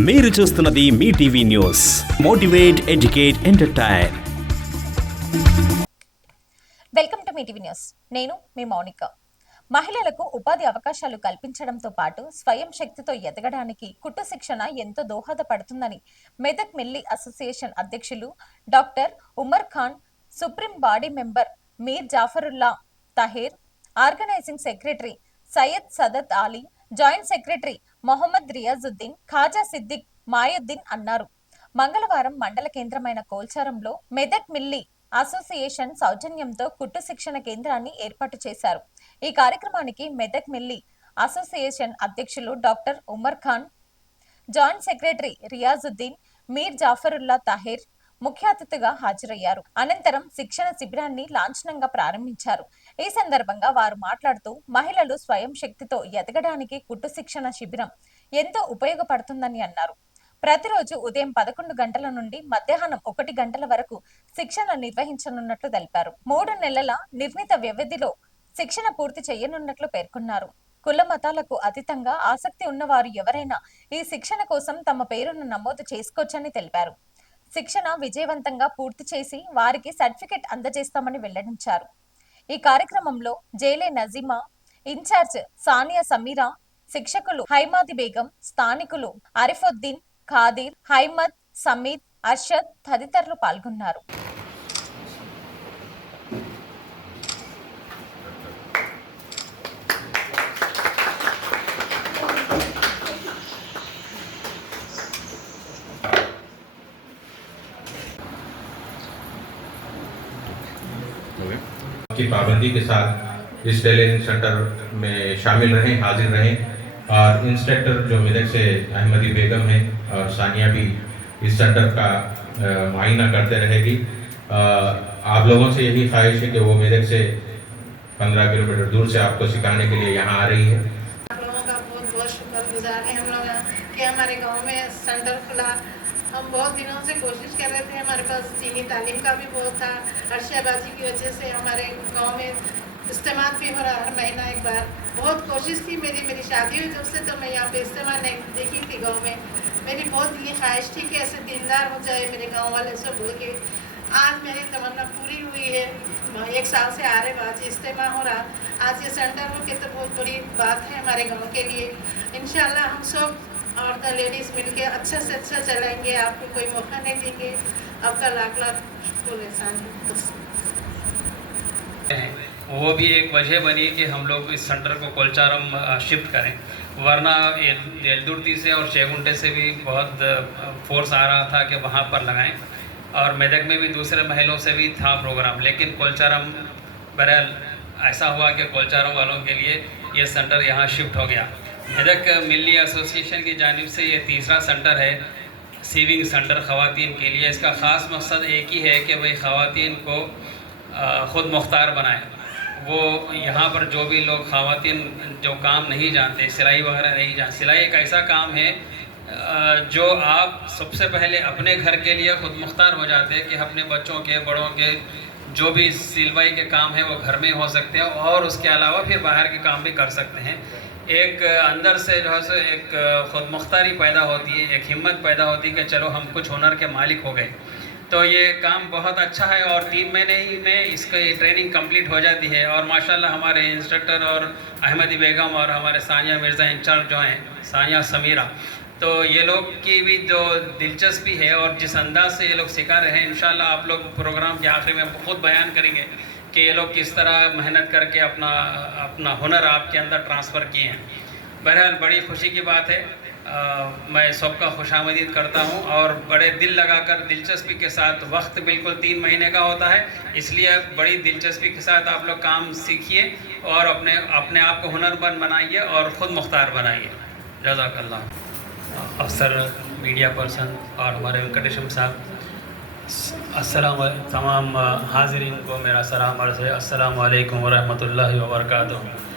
మీరు చూస్తున్నది మీ TV news. Motivate, educate, entertain. Welcome to మీ టీవీ న్యూస్. నేను మీ మౌనిక. మహిళలకు ఉపాధి అవకాశాలు కల్పించడంతో పాటు స్వయం శక్తితో ఎదగడానికి కుట్టు శిక్షణ ఎంతో దోహదపడుతుందని మెదక్ మిల్లీ అసోసియేషన్ అధ్యక్షులు doctor Umar Khan, supreme body member Mir Jafarullah Tahir, organising secretary Syed Sadat Ali, joint secretary Mohammed Riyazuddin, Khaja Siddiq Mayuddin అన్నారు. మంగళవారం మండల కేంద్రమైన కోల్చారంలో మెదక్ మిల్లీ అసోసియేషన్ సౌజన్యంతో కుట్టు శిక్షణ కేంద్రాన్ని ఏర్పాటు చేశారు. ఈ కార్యక్రమానికి మెదక్ మిల్లీ అసోసియేషన్ అధ్యక్షులు doctor Umar Khan, joint secretary Riyazuddin, Mir Jafarullah Tahir ముఖ్య అతిథిగా హాజరయ్యారు. అనంతరం శిక్షణ శిబిరాన్ని లాంఛనంగా ప్రారంభించారు. ఈ సందర్భంగా వారు మాట్లాడుతూ మహిళలు స్వయం శక్తితో ఎదగడానికి కుట్టు శిక్షణ శిబిరం ఎంతో ఉపయోగపడుతుందని అన్నారు. ప్రతిరోజు ఉదయం 11 గంటల నుండి మధ్యాహ్నం 1 గంటల వరకు శిక్షణ నిర్వహించనున్నట్లు తెలిపారు. 3 నెలల నిర్ణీత వ్యవధిలో శిక్షణ పూర్తి చేయనున్నట్లు పేర్కొన్నారు. కుల మతాలకు అతీతంగా ఆసక్తి ఉన్నవారు ఎవరైనా ఈ శిక్షణ కోసం తమ పేరును నమోదు చేసుకోవచ్చని తెలిపారు. శిక్షణ విజయవంతంగా పూర్తి చేసి వారికి సర్టిఫికెట్ అందజేస్తామని వెల్లడించారు. ఈ కార్యక్రమంలో జేలే నజీమా, ఇన్ఛార్జ్ సానియా సమీరా, శిక్షకులు హైమాది బేగం, స్థానికులు అరిఫుద్దీన్, ఖాదీర్, హైమద్, సమీద్, అర్షద్ తదితరులు పాల్గొన్నారు. की पाबंदी के साथ इस टेलेंट सेंटर में शामिल रहें, हाजिर रहें। और इंस्ट्रक्टर जो मेदक से अहमदी बेगम है और सानिया भी इस सेंटर का मुआयना करते रहेगी। आप लोगों से यही ख्वाहिश है कि वो मेदक से 15 किलोमीटर दूर से आपको सिखाने के लिए यहाँ आ रही है। आप लोगों का बहुत बहुत शुक्रगुजार हैं हम लोग कि हमारे गांव में सेंटर खुला। हम बहुत दिनों से कोशिश कर रहे थे, हमारे पास दीनी तालीम का भी बहुत था। अरशाबाजी की वजह से हमारे गांव में इस्तेमाल भी हो रहा, हर महीना एक बार। बहुत कोशिश थी मेरी शादी हुई जब से, तो मैं यहाँ पे इस्तेमाल नहीं देखी थी गांव में। मेरी बहुत दिली ख्वाहिश थी कि ऐसे दीनदार हो जाए मेरे गांव वाले सब बोल के। आज मेरी तमन्ना पूरी हुई है। 1 साल से आ रहे आज इस्तेमाल हो रहा, आज ये सेंटर हो के तो बहुत बड़ी बात है हमारे गाँव के लिए। इंशाल्लाह हम सब और द लेडीज़ मिलके अच्छा से अच्छा चलाएंगे, आपको कोई मौका नहीं देंगे। आपका लाख लाख शुक्र एहसान है। वो भी एक वजह बनी कि हम लोग इस सेंटर को कोलचारम शिफ्ट करें, वरना एलदुर्ती से और शेगुंटे से भी बहुत फोर्स आ रहा था कि वहाँ पर लगाएं। और मेदक में भी दूसरे महलों से भी था प्रोग्राम, लेकिन कोलचारम बहरहाल ऐसा हुआ कि कोलचारम वालों के लिए ये सेंटर यहाँ शिफ्ट हो गया। मेदक मिल्ली एसोसिएशन की जानिब से ये तीसरा सेंटर है, सीविंग सेंटर ख़वातीन के लिए। इसका ख़ास मकसद एक ही है कि भाई ख़वातीन को ख़ुद मुख्तार बनाएं। वो यहाँ पर जो भी लोग ख़वातीन जो काम नहीं जानते, सिलाई वगैरह नहीं जानते, सिलाई एक ऐसा काम है जो आप सबसे पहले अपने घर के लिए ख़ुद मुख्तार हो जाते हैं कि अपने बच्चों के, बड़ों के जो भी सिलवाई के काम है वो घर में हो सकते हैं, और उसके अलावा फिर बाहर के काम भी कर सकते हैं। एक अंदर से जो है एक ख़ुद मुख्तारी पैदा होती है, एक हिम्मत पैदा होती है कि चलो हम कुछ हुनर के मालिक हो गए। तो ये काम बहुत अच्छा है और 3 महीने ही में इसकी ट्रेनिंग कंप्लीट हो जाती है। और माशाल्लाह हमारे इंस्ट्रक्टर और अहमदी बेगम और हमारे सानिया मिर्ज़ा इंचार्ज जो हैं, सानिया समीरा, तो ये लोग की भी जो दिलचस्पी है और जिस अंदाज से ये लोग सिखा रहे हैं, इंशाल्लाह आप लोग प्रोग्राम के आखिर में खुद बयान करेंगे कि ये लोग किस तरह मेहनत करके अपना हुनर आपके अंदर ट्रांसफ़र किए हैं। बहरहाल बड़ी खुशी की बात है। मैं सबका खुशामदीद करता हूँ और बड़े दिल लगाकर दिलचस्पी के साथ, वक्त बिल्कुल 3 महीने का होता है, इसलिए बड़ी दिलचस्पी के साथ आप लोग काम सीखिए और अपने आप को हुनरमंद बनाइए और ख़ुद मुख्तार बनाइए। जज़ाकल्लाह। अफसर, मीडिया पर्सन और हमारे वेंकटेशम साहब, अस्सलाम तमाम हाज़रीन को मेरा सलाम अर्ज़ है। अस्सलाम वालेकुम व रहमतुल्लाहि व बरकातुहू।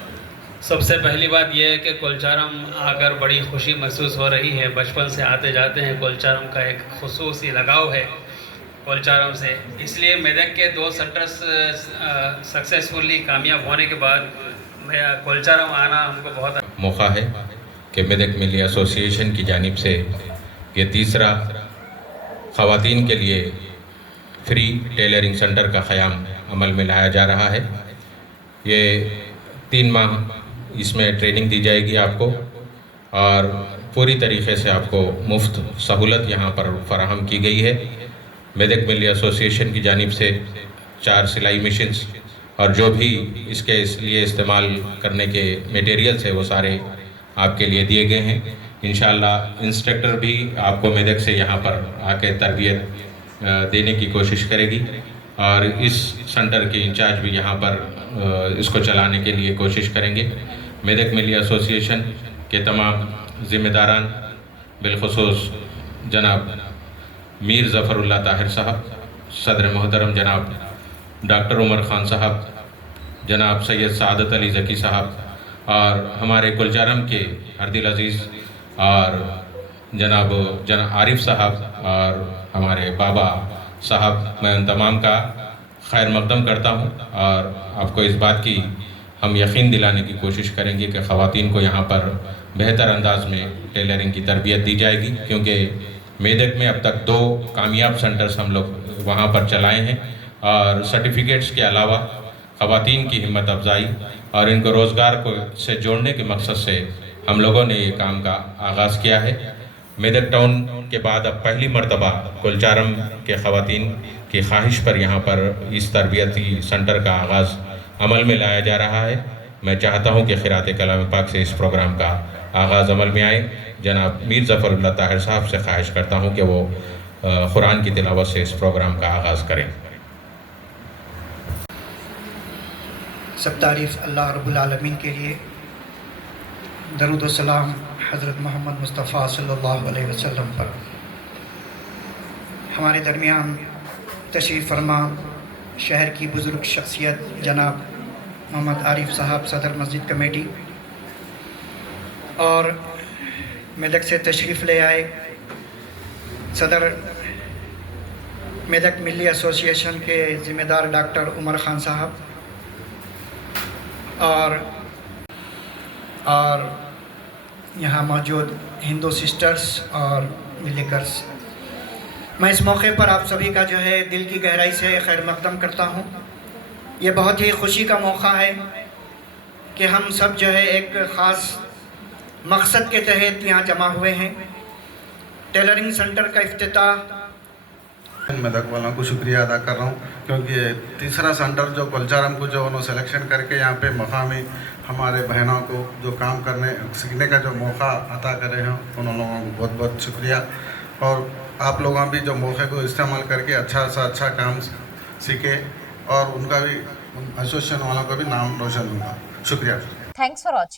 सबसे पहली बात यह है कि कोलचारम आकर बड़ी खुशी महसूस हो रही है। बचपन से आते जाते हैं, कोलचारम का एक खुसूसी लगाव है कोलचारम से, इसलिए मेदक के 2 सेंटर्स सक्सेसफुली कामयाब होने के बाद कोलचारम आना हमको बहुत मौका है कि मेदक मिली एसोसिएशन की जानिब से ये तीसरा ख़वातीन के लिए फ्री टेलरिंग सेंटर का क़याम अमल में लाया जा रहा है। ये 3 माह इसमें ट्रेनिंग दी जाएगी आपको और पूरी तरीक़े से आपको मुफ्त सहूलत यहाँ पर फराहम की गई है। मेदक मिल्ली एसोसिएशन की जानिब से 4 सिलाई मशीन्स और जो भी इसके लिए इस्तेमाल करने के मटेरियल्स है वो सारे आपके लिए दिए गए हैं। इंशाअल्लाह इंस्ट्रक्टर भी आपको मेदक से यहाँ पर आके तरबियत देने की कोशिश करेगी और इस सेंटर के इंचार्ज भी यहाँ पर इसको चलाने के लिए कोशिश करेंगे। मेदक मिल्ली एसोसिएशन के तमाम ज़िम्मेदारान बिलखुसूस जनाब मीर ज़फ़रुल्लाह ताहिर साहब, सदर मोहतरम जनाब डॉक्टर उमर ख़ान साहब, जनाब सैयद सादत अली ज़की साहब और हमारे गुलजारम के अर्दिल अज़ीज़ और जनाब आरिफ साहब और हमारे बाबा साहब, मैं उन तमाम का खैर मक़दम करता हूँ और आपको इस बात की हम यकीन दिलाने की कोशिश करेंगे कि ख़वातीन को यहाँ पर बेहतर अंदाज में टेलरिंग की तरबियत दी जाएगी, क्योंकि मेदक में अब तक 2 कामयाब सेंटर्स हम लोग वहाँ पर चलाए हैं और सर्टिफिकेट्स के अलावा ख़वातीन की हिम्मत अफजाई और इनको रोज़गार को से जोड़ने के मकसद से हम लोगों ने ये काम का आगाज़ किया है। मेदक टाउन के बाद अब पहली मरतबा गुलचारम के ख़वातीन की ख्वाहिश पर यहाँ पर इस तरबियती सेंटर का आगाज़ अमल में लाया जा रहा है। मैं चाहता हूँ कि क़िरात कलाम पाक से इस प्रोग्राम का आगाज़ अमल में आए। जनाब मीर ज़फ़रुल्लाह ताहिर साहब से ख्वाहिश करता हूँ कि वो कुरान की तिलावत से इस प्रोग्राम का आगाज़ करें। सब तारीफ़ अल्लाह रब्बुल आलमीन के लिए। दरूद व सलाम हज़रत मोहम्मद मुस्तफ़ा सल्लल्लाहु अलैहि वसल्लम पर। हमारे दरमियान तशरीफ़ फरमा शहर की बुज़ुर्ग शख्सियत जनाब मोहम्मद आरिफ साहब, सदर मस्जिद कमेटी, और मेदक से तशरीफ़ ले आए सदर मेदक मिल्ली एसोसिएशन के ज़िम्मेदार डॉक्टर उमर ख़ान साहब और यहाँ मौजूद हिंदू सिस्टर्स और मिलिकर्स। मैं इस मौके पर आप सभी का जो है दिल की गहराई से खैर मक़दम करता हूँ। ये बहुत ही खुशी का मौका है कि हम सब जो है एक ख़ास मकसद के तहत यहाँ जमा हुए हैं। टेलरिंग सेंटर का इफ्तिताह मेदक वालों को शुक्रिया अदा कर रहा हूँ, क्योंकि तीसरा सेंटर जो गुलचारम को जो उन्होंने सिलेक्शन करके यहाँ पे मकामी हमारे बहनों को जो काम करने सीखने का जो मौका अता करे हैं, उन लोगों को बहुत बहुत शुक्रिया। और आप लोगों भी जो मौके को इस्तेमाल करके अच्छा सा अच्छा काम सीखे और उनका भी एसोसिएशन वालों का भी नाम रोशन होगा। शुक्रिया। Thanks for watching.